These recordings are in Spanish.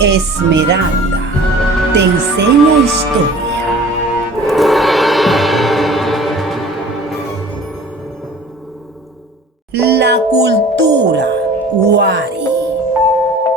Esmeralda te enseña historia. La cultura Wari.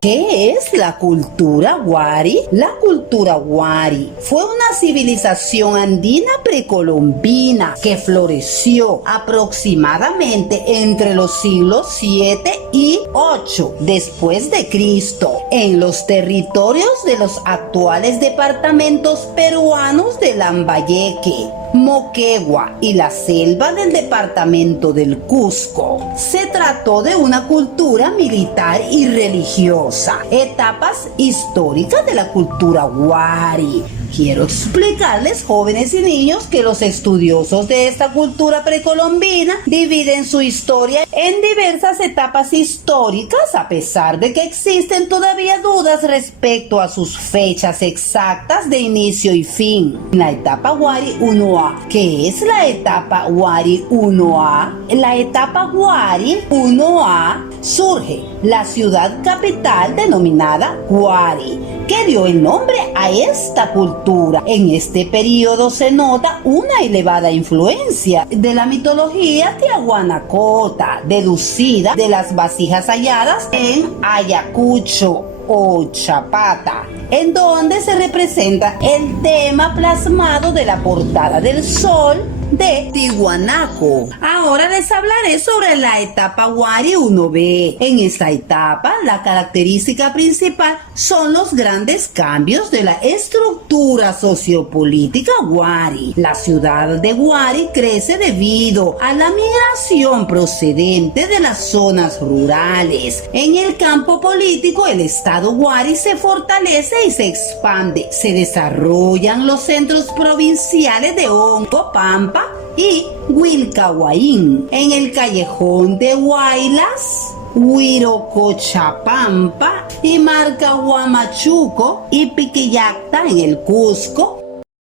¿Qué es la cultura Wari? La cultura Wari fue una civilización andina precolombina que floreció aproximadamente entre los siglos 7 y 8 después de Cristo en los territorios de los actuales departamentos peruanos de Lambayeque, Moquegua y la selva del departamento del Cusco. Se trató de una cultura militar y religiosa. Etapas históricas de la cultura Wari. Quiero explicarles, jóvenes y niños, que los estudiosos de esta cultura precolombina dividen su historia en diversas etapas históricas, a pesar de que existen todavía dudas respecto a sus fechas exactas de inicio y fin. La etapa Wari 1A. ¿Qué es la etapa Wari 1A? La etapa Wari 1A surge la ciudad capital denominada Wari, que dio el nombre a esta cultura. En este periodo se nota una elevada influencia de la mitología tiahuanacota, deducida de las vasijas halladas en Ayacucho o Chapata, en donde se representa el tema plasmado de la portada del sol de Tiwanaku. Ahora les hablaré sobre la etapa Wari 1B. En esta etapa, la característica principal son los grandes cambios de la estructura sociopolítica Wari. La ciudad de Wari crece debido a la migración procedente de las zonas rurales. En el campo político, el estado Wari se fortalece y se expande. Se desarrollan los centros provinciales de Onco, Pampa y Wilcahuaín. En el callejón de Huaylas, Huirocochapampa y Marcahuamachuco y Piquillacta en el Cusco.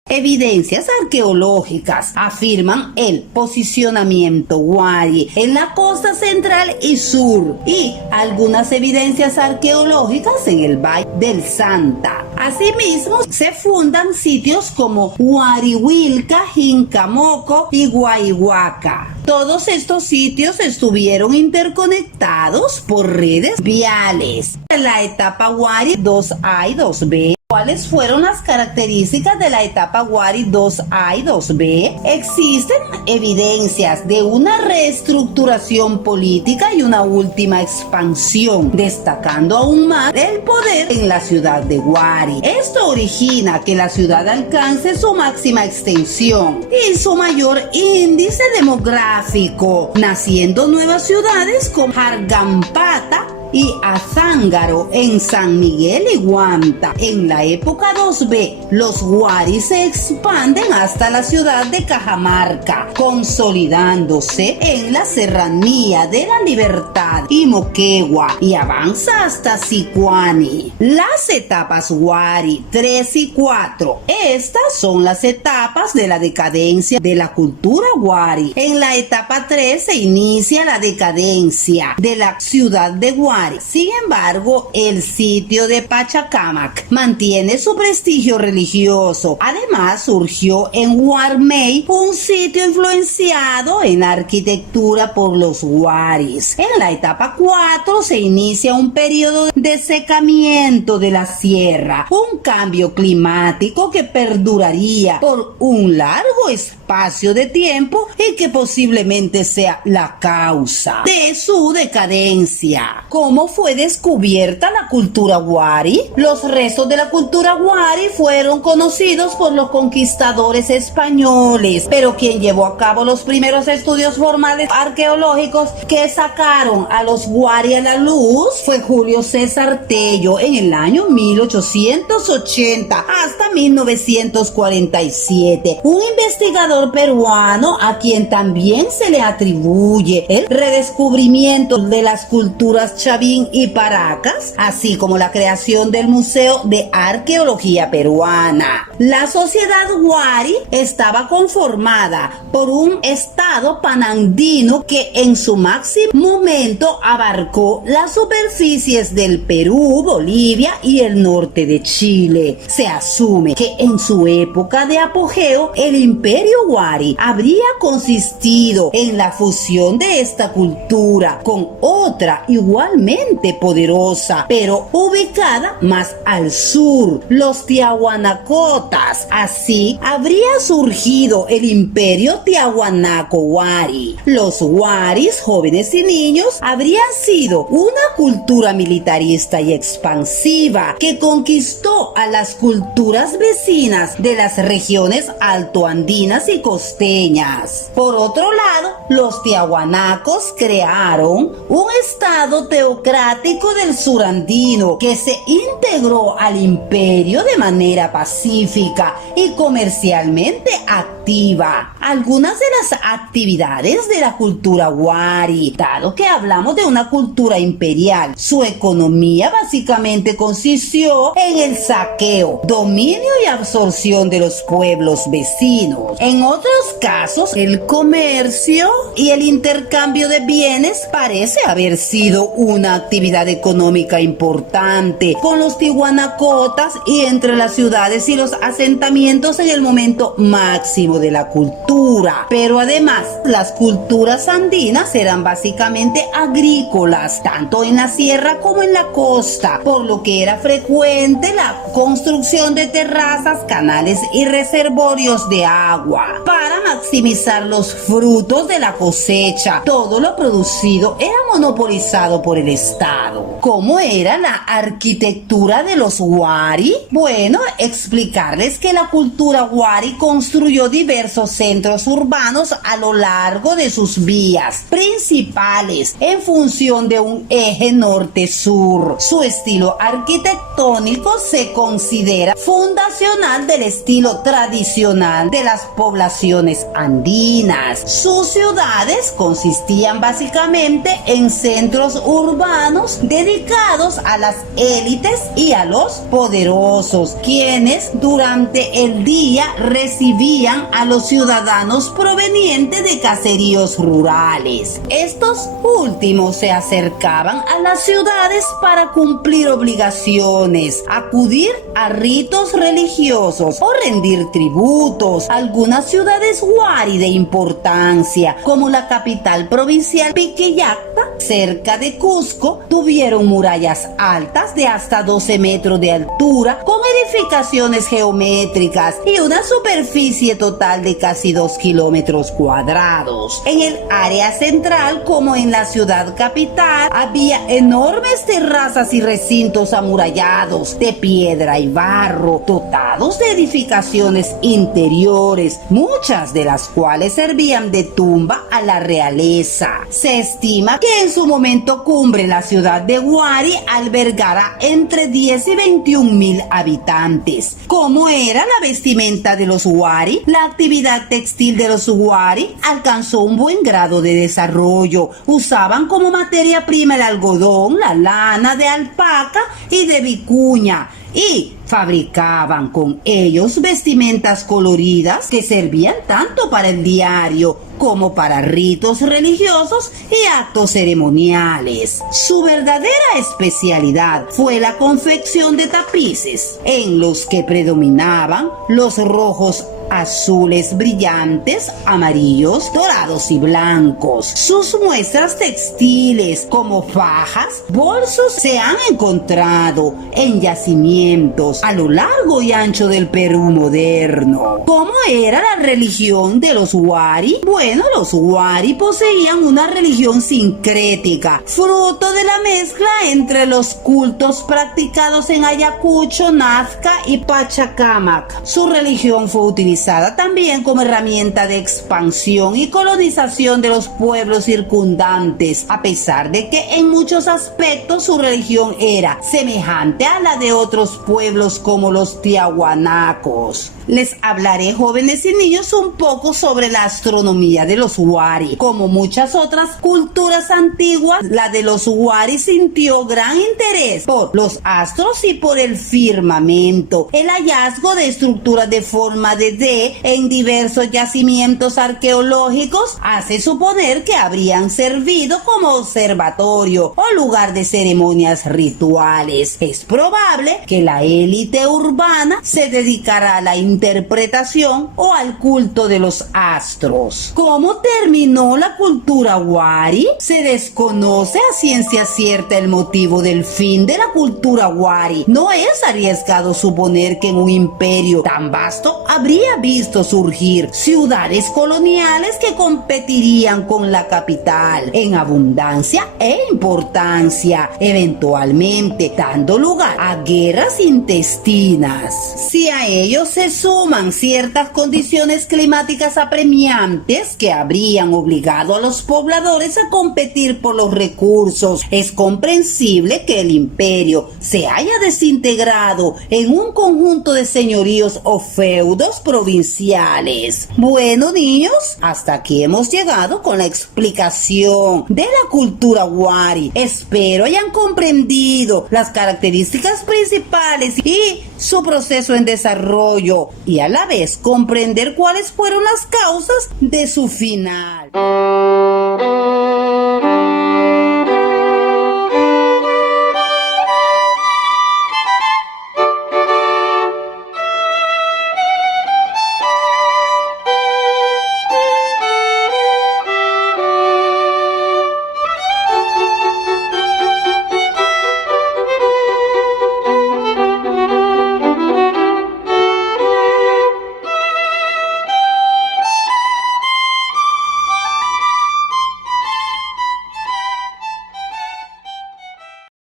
Evidencias arqueológicas afirman el posicionamiento Wari en la costa central y sur, y algunas evidencias arqueológicas en el Valle del Santa. Asimismo, se fundan sitios como Huarihuilca, Jincamoco y Guayhuaca. Todos estos sitios estuvieron interconectados por redes viales. En la etapa Wari 2A y 2B, ¿cuáles fueron las características de la etapa Wari 2A y 2B? Existen evidencias de una reestructuración política y una última expansión, destacando aún más el poder en la ciudad de Wari. Esto origina que la ciudad alcance su máxima extensión y su mayor índice demográfico, naciendo nuevas ciudades como Jargampata y Azángaro en San Miguel y Guanta. En la época 2B, los Wari se expanden hasta la ciudad de Cajamarca, consolidándose en la serranía de la Libertad y Moquegua, y avanza hasta Sicuani. Las etapas Wari 3 y 4. Estas son las etapas de la decadencia de la cultura Wari. En la etapa 3 se inicia la decadencia de la ciudad de Wari. Sin embargo, el sitio de Pachacamac mantiene su prestigio religioso. Además, surgió en Huarmey un sitio influenciado en la arquitectura por los Waris. En la etapa 4 se inicia un periodo de secamiento de la sierra, un cambio climático que perduraría por un largo espacio de tiempo y que posiblemente sea la causa de su decadencia. ¿Cómo fue descubierta la cultura Wari? Los restos de la cultura Wari fueron conocidos por los conquistadores españoles, pero quien llevó a cabo los primeros estudios formales arqueológicos que sacaron a los Wari a la luz fue Julio César Gómez Artello en el año 1880 hasta 1947, un investigador peruano a quien también se le atribuye el redescubrimiento de las culturas Chavín y Paracas, así como la creación del Museo de Arqueología Peruana. La sociedad Wari estaba conformada por un estado panandino que en su máximo momento abarcó las superficies del Perú, Bolivia y el norte de Chile. Se asume que en su época de apogeo el imperio Wari habría consistido en la fusión de esta cultura con otra igualmente poderosa, pero ubicada más al sur, los Tiahuanacotas. Así habría surgido el imperio Tiahuanaco-Wari. Los Waris, jóvenes y niños, habrían sido una cultura militarista y expansiva que conquistó a las culturas vecinas de las regiones altoandinas y costeñas. Por otro lado, los tiahuanacos crearon un estado teocrático del surandino que se integró al imperio de manera pacífica y comercialmente activa. Algunas de las actividades de la cultura Wari, dado que hablamos de una cultura imperial, su economía básicamente consistió en el saqueo, dominio y absorción de los pueblos vecinos. En otros casos, el comercio y el intercambio de bienes parece haber sido una actividad económica importante con los tihuanacotas y entre las ciudades y los asentamientos en el momento máximo de la cultura. Pero además, las culturas andinas eran básicamente agrícolas, tanto en la sierra como en la costa, por lo que era frecuente la construcción de terrazas, canales y reservorios de agua para maximizar los frutos de la cosecha. Todo lo producido era monopolizado por el Estado. ¿Cómo era la arquitectura de los Wari? Bueno, explicarles que la cultura Wari construyó diversos centros urbanos a lo largo de sus vías principales en función de un eje norte-sur. Su estilo arquitectónico se considera fundacional del estilo tradicional de las poblaciones andinas. Sus ciudades consistían básicamente en centros urbanos dedicados a las élites y a los poderosos, quienes durante el día recibían a los ciudadanos provenientes de caseríos rurales. Estos últimos se acercaban a las ciudades para cumplir obligaciones, acudir a ritos religiosos o rendir tributos. Algunas ciudades Wari de importancia, como la capital provincial Piquillacta, cerca de Cusco, tuvieron murallas altas de hasta 12 metros de altura, con edificaciones geométricas y una superficie total de casi 2 kilómetros cuadrados. En el área central, como en la ciudad capital, había enormes terrazas y recintos amurallados de piedra y barro, dotados de edificaciones interiores, muchas de las cuales servían de tumba a la realeza. Se estima que en su momento cumbre la ciudad de Wari albergará entre 10 y 21 mil habitantes. ¿Cómo era la vestimenta de los Wari? La actividad textil de los Wari alcanzó un buen grado de desarrollo. Usaban como materia prima el algodón, la lana de alpaca y de vicuña, y fabricaban con ellos vestimentas coloridas que servían tanto para el diario como para ritos religiosos y actos ceremoniales. Su verdadera especialidad fue la confección de tapices, en los que predominaban los rojos, azules brillantes, amarillos, dorados y blancos. Sus muestras textiles como fajas, bolsos se han encontrado en yacimientos a lo largo y ancho del Perú moderno. ¿Cómo era la religión de los Wari? Bueno, los Wari poseían una religión sincrética, fruto de la mezcla entre los cultos practicados en Ayacucho, Nazca y Pachacamac. Su religión fue utilizada utilizada también como herramienta de expansión y colonización de los pueblos circundantes, a pesar de que en muchos aspectos su religión era semejante a la de otros pueblos como los tiahuanacos. Les hablaré, jóvenes y niños, un poco sobre la astronomía de los Wari. Como muchas otras culturas antiguas, la de los Wari sintió gran interés por los astros y por el firmamento. El hallazgo de estructuras de forma de D en diversos yacimientos arqueológicos hace suponer que habrían servido como observatorio o lugar de ceremonias rituales. Es probable que la élite urbana se dedicara a la interpretación o al culto de los astros. ¿Cómo terminó la cultura Wari? Se desconoce a ciencia cierta el motivo del fin de la cultura Wari. No es arriesgado suponer que en un imperio tan vasto habría visto surgir ciudades coloniales que competirían con la capital en abundancia e importancia, eventualmente dando lugar a guerras intestinas. Si a ello se suman ciertas condiciones climáticas apremiantes que habrían obligado a los pobladores a competir por los recursos, es comprensible que el imperio se haya desintegrado en un conjunto de señoríos o feudos provinciales. Bueno, niños, hasta aquí hemos llegado con la explicación de la cultura Wari. Espero hayan comprendido las características principales y su proceso en desarrollo, y a la vez comprender cuáles fueron las causas de su final.